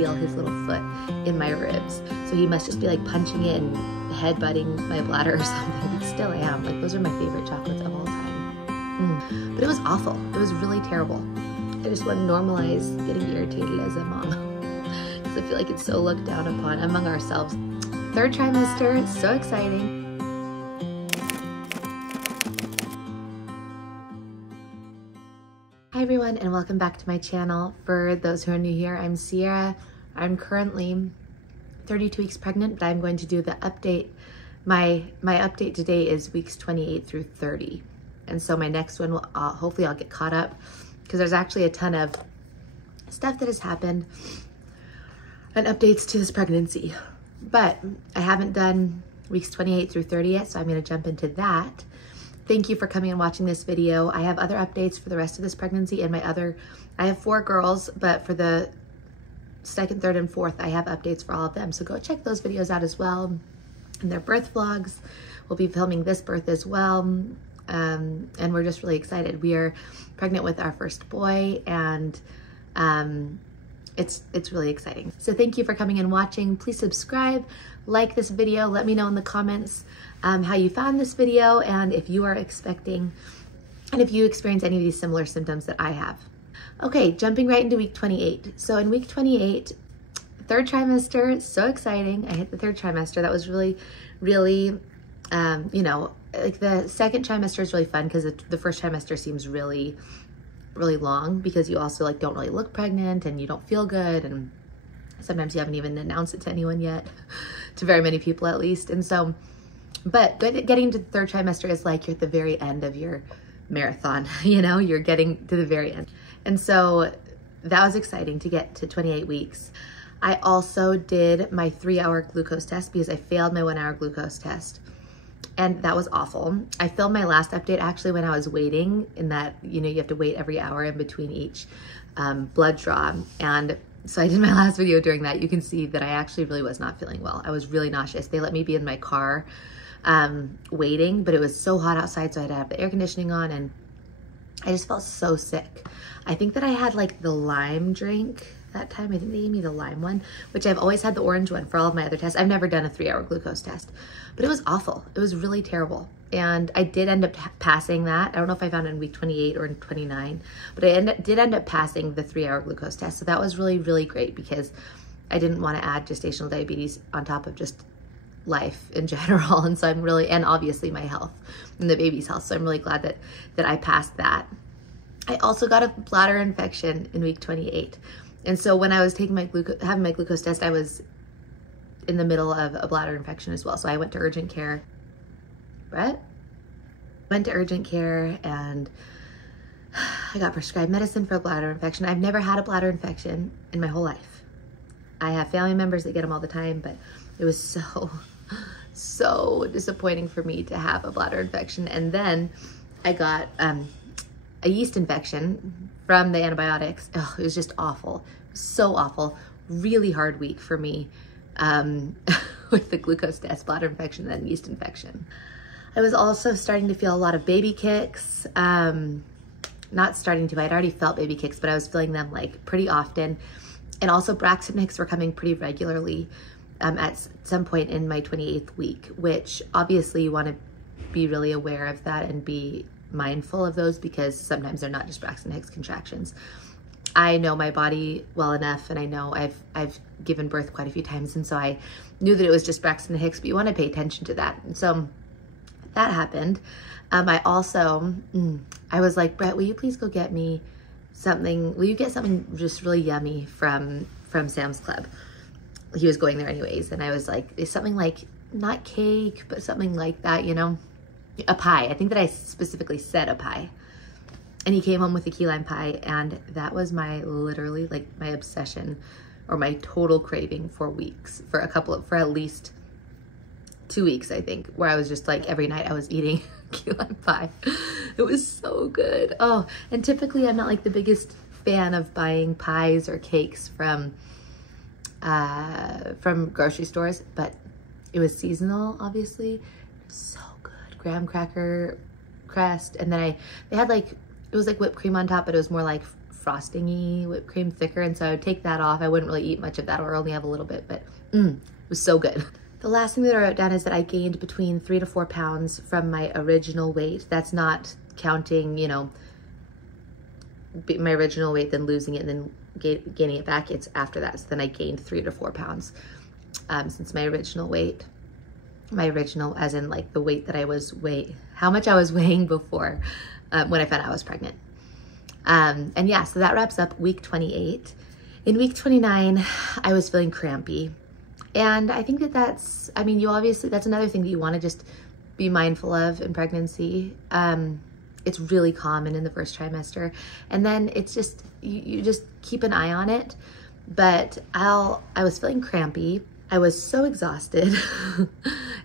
feel his little foot in my ribs. So he must just be like punching it and headbutting my bladder or something. But still am. Like, those are my favorite chocolates of all time. But it was awful. It was really terrible. I just want to normalize getting irritated as a mom. Because I feel like it's so looked down upon among ourselves. Third trimester, it's so exciting. Hi everyone, and welcome back to my channel. For those who are new here, I'm Sierra. I'm currently 32 weeks pregnant, but I'm going to do the update. My update today is weeks 28 through 30. And so my next one, will hopefully I'll get caught up, because there's actually a ton of stuff that has happened and updates to this pregnancy. But I haven't done weeks 28 through 30 yet, so I'm gonna jump into that. Thank you for coming and watching this video. I have other updates for the rest of this pregnancy and I have 4 girls, but for the second, third, and fourth, I have updates for all of them. So go check those videos out as well. And their birth vlogs. We'll be filming this birth as well. And we're just really excited. We are pregnant with our first boy, and it's really exciting. So thank you for coming and watching. Please subscribe, like this video. Let me know in the comments how you found this video, and if you are expecting, and if you experience any of these similar symptoms that I have. Okay, jumping right into week 28. So in week 28, third trimester, so exciting. I hit the third trimester. That was really, really, you know, like the second trimester is really fun because the first trimester seems really, really long, because you also like don't really look pregnant and you don't feel good, and sometimes you haven't even announced it to anyone yet, to very many people at least. And so, but getting to the third trimester is like you're at the very end of your marathon, you know, you're getting to the very end. And so that was exciting to get to 28 weeks. I also did my 3-hour glucose test because I failed my 1-hour glucose test. And that was awful. I filmed my last update actually when I was waiting, in that, you know, you have to wait every hour in between each blood draw. And so I did my last video during that. You can see that I actually really was not feeling well. I was really nauseous. They let me be in my car waiting, but it was so hot outside, so I had to have the air conditioning on, and I just felt so sick. I think that I had like the lime drink that time. I think they gave me the lime one, which I've always had the orange one for all of my other tests. I've never done a 3-hour glucose test, but it was awful. It was really terrible. And I did end up passing that. I don't know if I found it in week 28 or in 29, but I did end up passing the 3-hour glucose test. So that was really, really great, because I didn't want to add gestational diabetes on top of just life in general. And so I'm really, and obviously my health and the baby's health. So I'm really glad that I passed that. I also got a bladder infection in week 28. And so when I was taking having my glucose test, I was in the middle of a bladder infection as well. So I went to urgent care. Went to urgent care, and I got prescribed medicine for a bladder infection. I've never had a bladder infection in my whole life. I have family members that get them all the time, but it was so disappointing for me to have a bladder infection. And then I got a yeast infection from the antibiotics. Oh, it was just awful. So awful. Really hard week for me with the glucose test, bladder infection, and then yeast infection. I was also starting to feel a lot of baby kicks. Not starting to, I'd already felt baby kicks, but I was feeling them like pretty often. And also Braxton Hicks were coming pretty regularly at some point in my 28th week, which obviously you want to be really aware of that and be mindful of those, because sometimes they're not just Braxton Hicks contractions. I know my body well enough, and I know I've given birth quite a few times, and so I knew that it was just Braxton Hicks, but you want to pay attention to that. And so that happened. I also, I was like, Brett, will you please go get me something, will you get something just really yummy from Sam's Club? He was going there anyways, and I was like, it's something like, not cake, but something like that, you know? A pie. I think that I specifically said a pie. And he came home with a key lime pie, and that was literally like my obsession, or my total craving for weeks, for at least 2 weeks, I think, where I was just like, every night I was eating key lime pie. It was so good. Oh, and typically I'm not like the biggest fan of buying pies or cakes from grocery stores, but it was seasonal, obviously. So good. Graham cracker crust, and then they had like, it was like whipped cream on top, but it was more like frosting-y whipped cream, thicker, and so I would take that off. I wouldn't really eat much of that or only have a little bit, but it was so good. The last thing that I wrote down is that I gained between 3 to 4 pounds from my original weight. That's not counting, you know, my original weight, then losing it, and then gaining it back. It's after that. So then I gained 3 to 4 pounds since my original weight. My original, as in like the weight that I was how much I was weighing before when I found out I was pregnant. And yeah, so that wraps up week 28. In week 29, I was feeling crampy. And I think that that's, I mean, that's another thing that you want to just be mindful of in pregnancy. It's really common in the first trimester. And then it's just, you just keep an eye on it. But I was feeling crampy. I was so exhausted.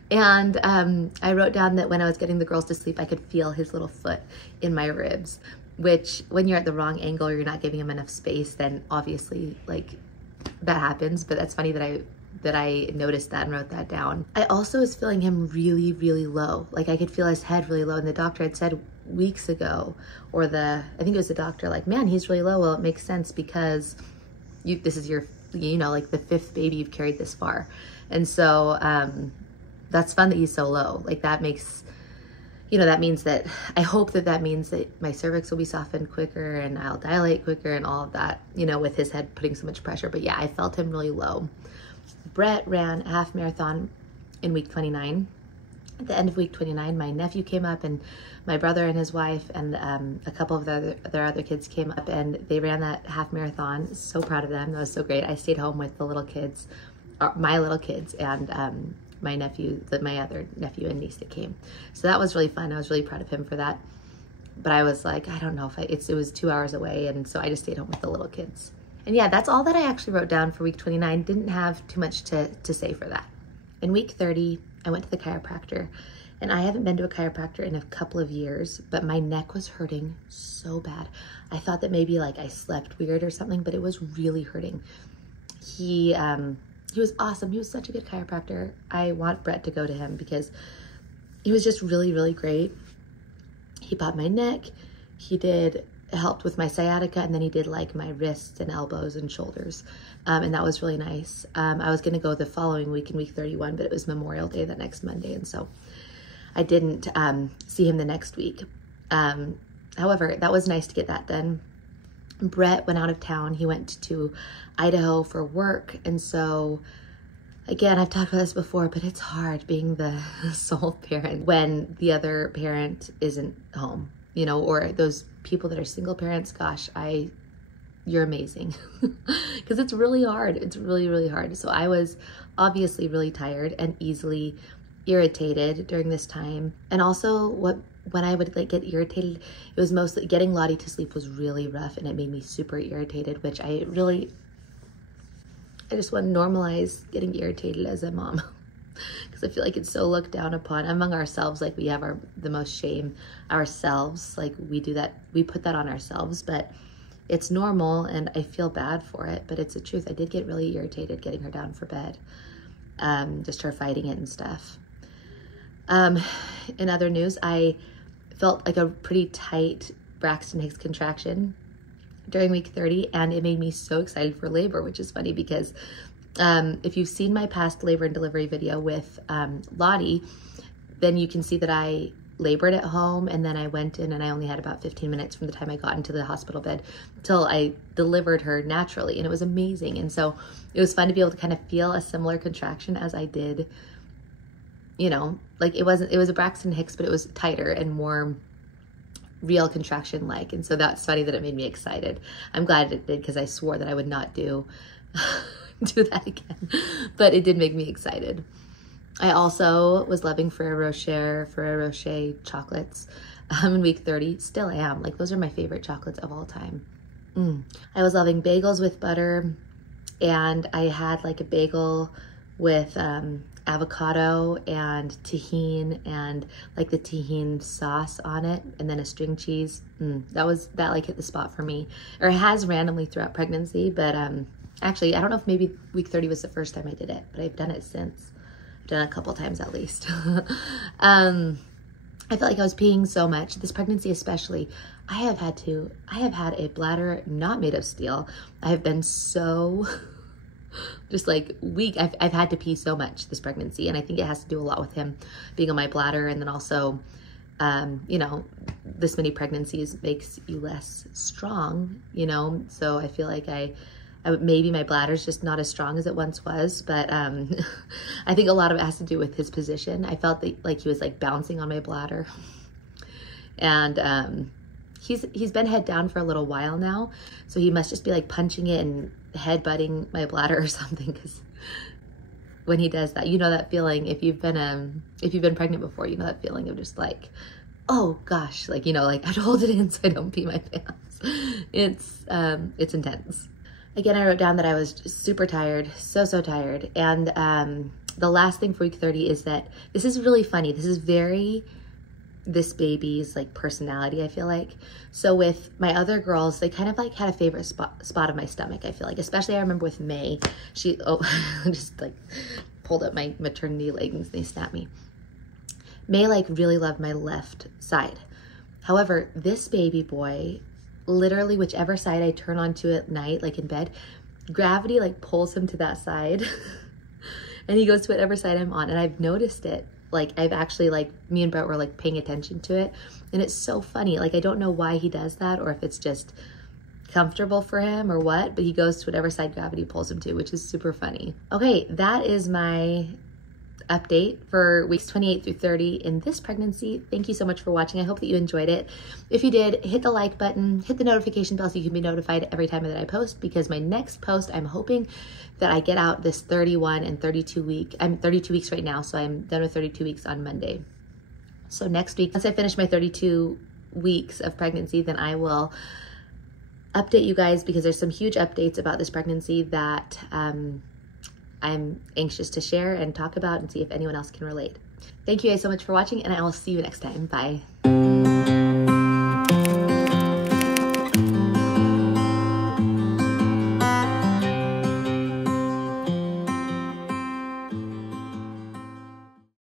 And I wrote down that when I was getting the girls to sleep, I could feel his little foot in my ribs, which when you're at the wrong angle or you're not giving him enough space, then obviously like that happens. But that's funny that I noticed that and wrote that down. I also was feeling him really, really low. Like I could feel his head really low. And the doctor had said weeks ago, or I think it was the doctor, like, man, he's really low. Well, it makes sense because this is your, you know, like the 5th baby you've carried this far. And so that's fun that he's so low. Like that makes, you know, that means that, I hope that means that my cervix will be softened quicker and I'll dilate quicker and all of that, you know, with his head putting so much pressure. But yeah, I felt him really low. Brett ran a half marathon in week 29. At the end of week 29, my nephew came up and my brother and his wife and a couple of their other kids came up and they ran that half marathon. So proud of them. That was so great. I stayed home with the little kids, my little kids, and my nephew, my other nephew and niece that came. So that was really fun. I was really proud of him for that. But I was like, I don't know if it was 2 hours away, and so I just stayed home with the little kids. And yeah, that's all that I actually wrote down for week 29. Didn't have too much to say for that. In week 30, I went to the chiropractor, and I haven't been to a chiropractor in a couple of years, but my neck was hurting so bad. I thought that maybe like I slept weird or something, but it was really hurting. He was awesome. He was such a good chiropractor. I want Brett to go to him because he was just really, really great. He bought my neck. He helped with my sciatica, and then he did like my wrists and elbows and shoulders. And that was really nice. I was gonna go the following week in week 31, but it was Memorial Day that next Monday. And so I didn't see him the next week. However, that was nice to get that done. Brett went out of town. He went to Idaho for work. And so again, I've talked about this before, but it's hard being the sole parent when the other parent isn't home, you know, or those people that are single parents. Gosh, you're amazing because it's really hard. It's really, really hard. So I was obviously really tired and easily irritated during this time. And also when I would like get irritated, it was mostly getting Lottie to sleep was really rough, and it made me super irritated, which I just want to normalize getting irritated as a mom because I feel like it's so looked down upon among ourselves. Like we have the most shame ourselves. Like we do that, we put that on ourselves, but it's normal and I feel bad for it, but it's the truth. I did get really irritated getting her down for bed, just her fighting it and stuff. In other news, I felt like a pretty tight Braxton Hicks contraction during week 30, and it made me so excited for labor, which is funny because if you've seen my past labor and delivery video with Lottie, then you can see that I labored at home, and then I went in and I only had about 15 minutes from the time I got into the hospital bed till I delivered her naturally, and it was amazing. And so it was fun to be able to kind of feel a similar contraction as I did, you know, like it was a Braxton Hicks, but it was tighter and more real contraction like. And so that's funny that it made me excited. I'm glad it did because I swore that I would not do that again, but it did make me excited. I also was loving Ferrero Rocher chocolates in week 30. Still am. Like those are my favorite chocolates of all time. I was loving bagels with butter, and I had like a bagel with avocado and tahini and like the tahini sauce on it, and then a string cheese. That like hit the spot for me, or it has randomly throughout pregnancy, but actually I don't know if maybe week 30 was the first time I did it, but I've done it since. I've done it a couple times at least. I felt like I was peeing so much. This pregnancy especially, I have had a bladder not made of steel. I have been so just like weak. I've had to pee so much this pregnancy, and I think it has to do a lot with him being on my bladder, and then also, you know, this many pregnancies makes you less strong, you know? So I feel like maybe my bladder's just not as strong as it once was, but I think a lot of it has to do with his position. I felt like he was like bouncing on my bladder. And he's been head down for a little while now, so he must just be like punching it and headbutting my bladder or something, because when he does that, you know that feeling, if you've been pregnant before, you know that feeling of just like, oh gosh, like, you know, like I have to hold it in so I don't pee my pants. It's intense. Again, I wrote down that I was just super tired, so tired. And the last thing for week 30 is that this is really funny. This is very this baby's like personality, I feel like. So with my other girls, they kind of like had a favorite spot of my stomach, I feel like. Especially I remember with May, she just like pulled up my maternity leggings and they snapped me. May like really loved my left side. However, this baby boy, literally whichever side I turn onto at night, like in bed, gravity like pulls him to that side and he goes to whatever side I'm on. And I've noticed it. Like I've actually, like, me and Brett were like paying attention to it, and it's so funny. Like I don't know why he does that, or if it's just comfortable for him or what, but he goes to whatever side gravity pulls him to, which is super funny. Okay, that is my update for weeks 28 through 30 in this pregnancy. Thank you so much for watching. I hope that you enjoyed it. If you did, hit the like button, hit the notification bell so you can be notified every time that I post, because my next post, I'm hoping that I get out this 31 and 32 week. I'm 32 weeks right now, so I'm done with 32 weeks on Monday. So next week, once I finish my 32 weeks of pregnancy, then I will update you guys, because there's some huge updates about this pregnancy that I'm anxious to share and talk about and see if anyone else can relate. Thank you guys so much for watching, and I will see you next time. Bye.